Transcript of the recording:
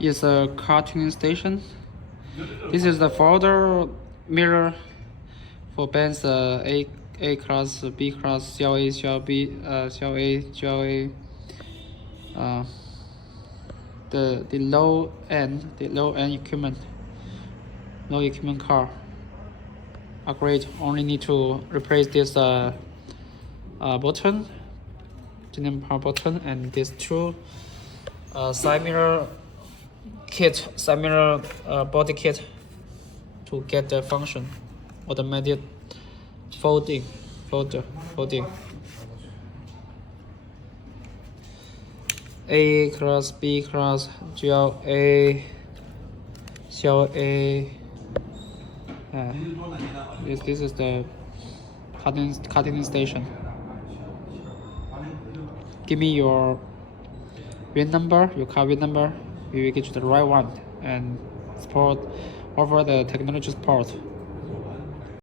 is a car tuning station. This is the folder mirror for Benz A class, B class, CLA, CLB, CLA, GLA. The low end equipment, car are great. Only need to replace this button, tuning power button, and these two side mirror body kit to get the function automatic folding. A class, B class, GLA, CLA. This is the cutting station. Give me your VIN number, your car VIN number. We will get you the right one and offer the technology support.